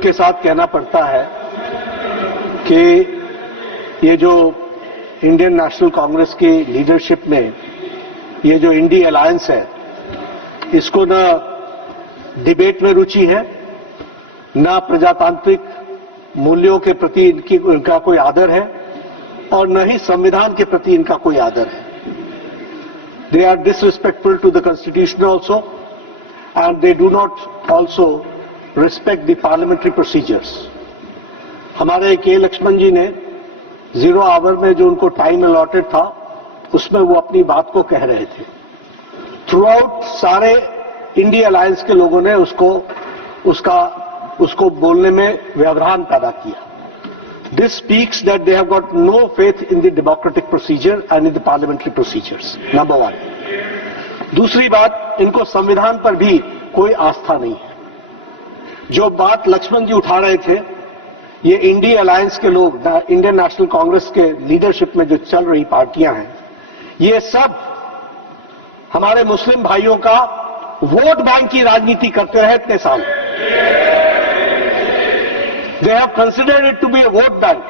दुख के साथ कहना पड़ता है कि ये जो इंडियन नेशनल कांग्रेस की लीडरशिप में ये जो इंडी अलायंस है, इसको न डिबेट में रुचि है, न प्रजातांत्रिक मूल्यों के प्रति इनका कोई आदर है और न ही संविधान के प्रति इनका कोई आदर है। They are disrespectful to the Constitution also, and they do not also respect the parliamentary procedures. हमारे के लक्ष्मण जी ने 0 आवर में जो उनको टाइम अलॉटेड था, उसमें वो अपनी बात को कह रहे थे। थ्रू आउट सारे इंडिया अलायंस के लोगों ने उसको बोलने में व्यवधान पैदा किया। This speaks that they have got no faith in the democratic procedure and in the parliamentary procedures. Number one. दूसरी बात, इनको संविधान पर भी कोई आस्था नहीं है। जो बात लक्ष्मण जी उठा रहे थे, ये इंडिया अलायंस के लोग, इंडियन नेशनल कांग्रेस के लीडरशिप में जो चल रही पार्टियां हैं, ये सब हमारे मुस्लिम भाइयों का वोट बैंक की राजनीति करते रहे इतने साल। They have considered it to be a vote bank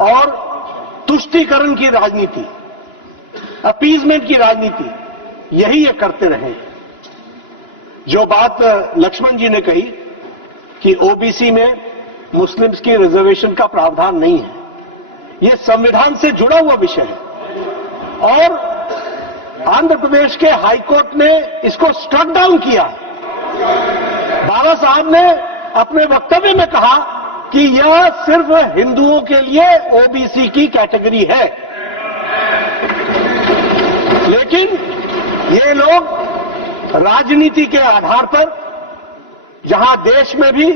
और तुष्टीकरण की राजनीति, अपीजमेंट की राजनीति, यही ये करते रहे। जो बात लक्ष्मण जी ने कही कि ओबीसी में मुस्लिम्स की रिजर्वेशन का प्रावधान नहीं है, ये संविधान से जुड़ा हुआ विषय है और आंध्र प्रदेश के हाईकोर्ट ने इसको स्ट्रक डाउन किया। बाबा साहब ने अपने वक्तव्य में कहा कि यह सिर्फ हिंदुओं के लिए ओबीसी की कैटेगरी है, लेकिन ये लोग राजनीति के आधार पर, जहां देश में भी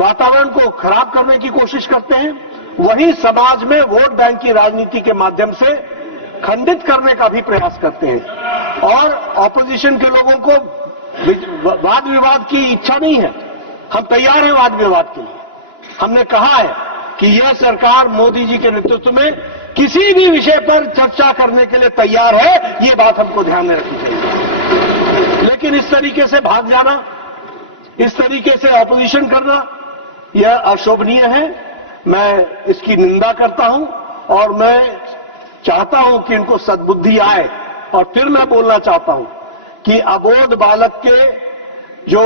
वातावरण को खराब करने की कोशिश करते हैं, वहीं समाज में वोट बैंक की राजनीति के माध्यम से खंडित करने का भी प्रयास करते हैं। और ऑपोजिशन के लोगों को वाद विवाद की इच्छा नहीं है, हम तैयार हैं वाद विवाद के लिए। हमने कहा है कि यह सरकार मोदी जी के नेतृत्व में किसी भी विषय पर चर्चा करने के लिए तैयार है, ये बात हमको ध्यान में रखनी चाहिए। लेकिन इस तरीके से भाग जाना, इस तरीके से ऑपोजिशन करना, यह अशोभनीय है। मैं इसकी निंदा करता हूं और मैं चाहता हूं कि इनको सद्बुद्धि आए। और फिर मैं बोलना चाहता हूं कि अबोध बालक के जो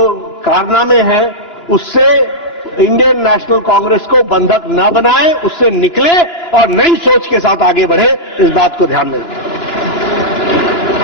कारनामे हैं, उससे इंडियन नेशनल कांग्रेस को बंधक न बनाए, उससे निकले और नई सोच के साथ आगे बढ़े, इस बात को ध्यान में रखें।